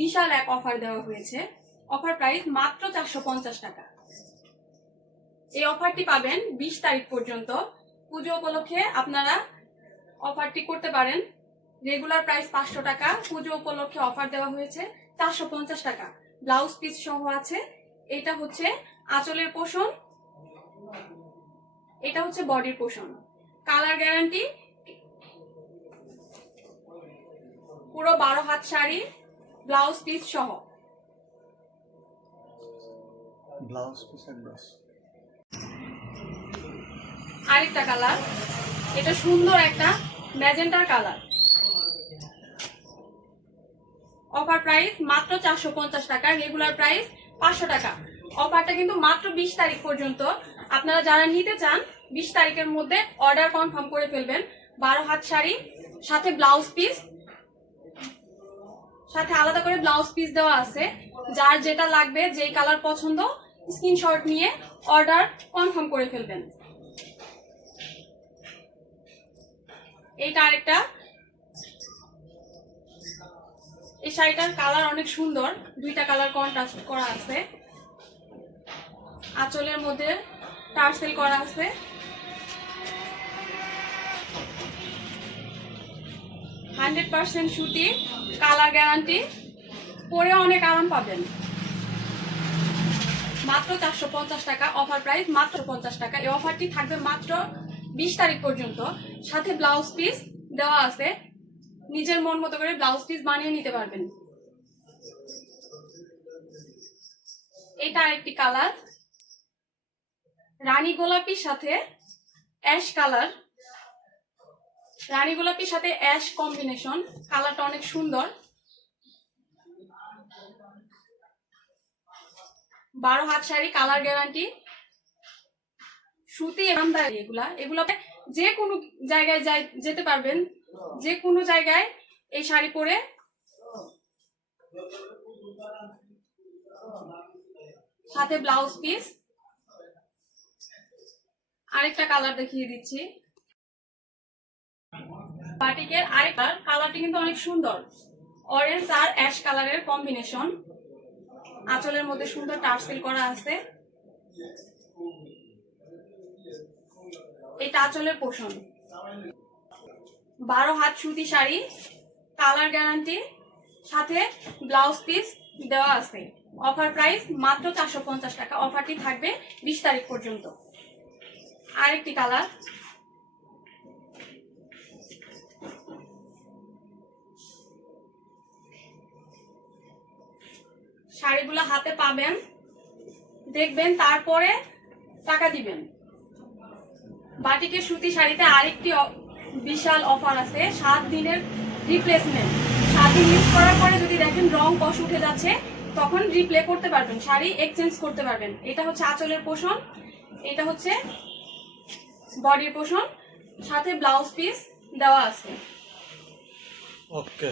বিশাল এক অফার দেওয়া হয়েছে। অফার প্রাইস মাত্র 450 টাকা। এই অফারটি পাবেন 20 তারিখ পর্যন্ত। পুজো উপলক্ষে আপনারা অফারটি করতে পারেন। রেগুলার প্রাইস 500 টাকা, পুজো উপলক্ষে অফার দেওয়া হয়েছে 450 টাকা। ব্লাউজ পিস সহ আছে। এটা হচ্ছে আঁচলের পোষণ, এটা হচ্ছে বডির পোষণ। Colour guarantee. পুরো 12 হাত শাড়ি, ব্লাউজ পিস সহ। ব্লাউজ পিস একদম আরেকটা কালার, এটা সুন্দর একটা ম্যাজেন্টার কালার। অফার প্রাইস মাত্র 450 টাকা, রেগুলার প্রাইস 500 টাকা। অফারটা কিন্তু মাত্র 20 তারিখ পর্যন্ত। আপনারা যারা নিতে চান 20 তারিখের মধ্যে অর্ডার কনফার্ম করে ফেলবেন। 12 হাত শাড়ি, সাথে ব্লাউজ পিস, সাথে আলাদা করে ব্লাউজ পিস দেওয়া আছে। যার যেটা লাগবে, যেই কালার পছন্দ, স্ক্রিনশট নিয়ে অর্ডার কনফার্ম করে ফেলবেন। এইটা আরেকটা, এই শাড়িটার কালার অনেক সুন্দর, দুইটা কালার কন্ট্রাস্ট করা আছে। আঁচলের মধ্যে টার্সেল করা আছে। %100% সুতি, কালার গ্যারান্টি, পরে অনেক আরাম পাবেন। মাত্র 450 টাকা, অফার প্রাইস মাত্র 50 টাকা। এই অফারটি থাকবে মাত্র 20 তারিখ পর্যন্ত। সাথে ব্লাউজ পিস দেওয়া আছে, নিজের মন মতো করে ব্লাউজ পিস বানিয়ে নিতে পারবেন। এটা আরেকটি কালার, রানী গোলাপির সাথে অ্যাশ কালার। রানী গোলাপির সাথে অ্যাশ কম্বিনেশন, কালারটা অনেক সুন্দর। 12 হাত শাড়ি, কালার গ্যারান্টি, সুতি আরামদায়ক। এগুলাতে যে কোনো জায়গায় যেতে পারবেন, যে কোনো জায়গায় এই শাড়ি পরে। সাথে ব্লাউজ পিস। আরেকটা কালার দেখিয়ে দিচ্ছি, বাটিকের আরেকটা কালারটি কিন্তু অনেক সুন্দর, অরেঞ্জ আর অ্যাশ কালারের কম্বিনেশন। আঁচলের মধ্যে সুন্দর টার্সেল করা আছে। এটা আঁচলের পোষণ। 12 হাত সুতি শাড়ি, কালার গ্যারান্টি, সাথে ব্লাউজ পিস দেওয়া আছে। অফার প্রাইস মাত্র 450 টাকা। অফারটি থাকবে 20 তারিখ পর্যন্ত। আরেকটি কালার, শাড়িগুলো হাতে পাবেন, দেখবেন, তারপরে টাকা দিবেন। বাটিকের সুতি শাড়িতে আরেকটি বিশাল অফার আছে, 7 দিনের রিপ্লেসমেন্ট। 7 দিন ইউজ করার পরে যদি দেখেন রং কষ উঠে যাচ্ছে, তখন রিপ্লে করতে পারবেন, শাড়ি এক্সচেঞ্জ করতে পারবেন। এটা হচ্ছে আঁচলের পোষণ, এটা হচ্ছে বডির পোষণ, সাথে ব্লাউজ পিস দেওয়া আছে। ওকে।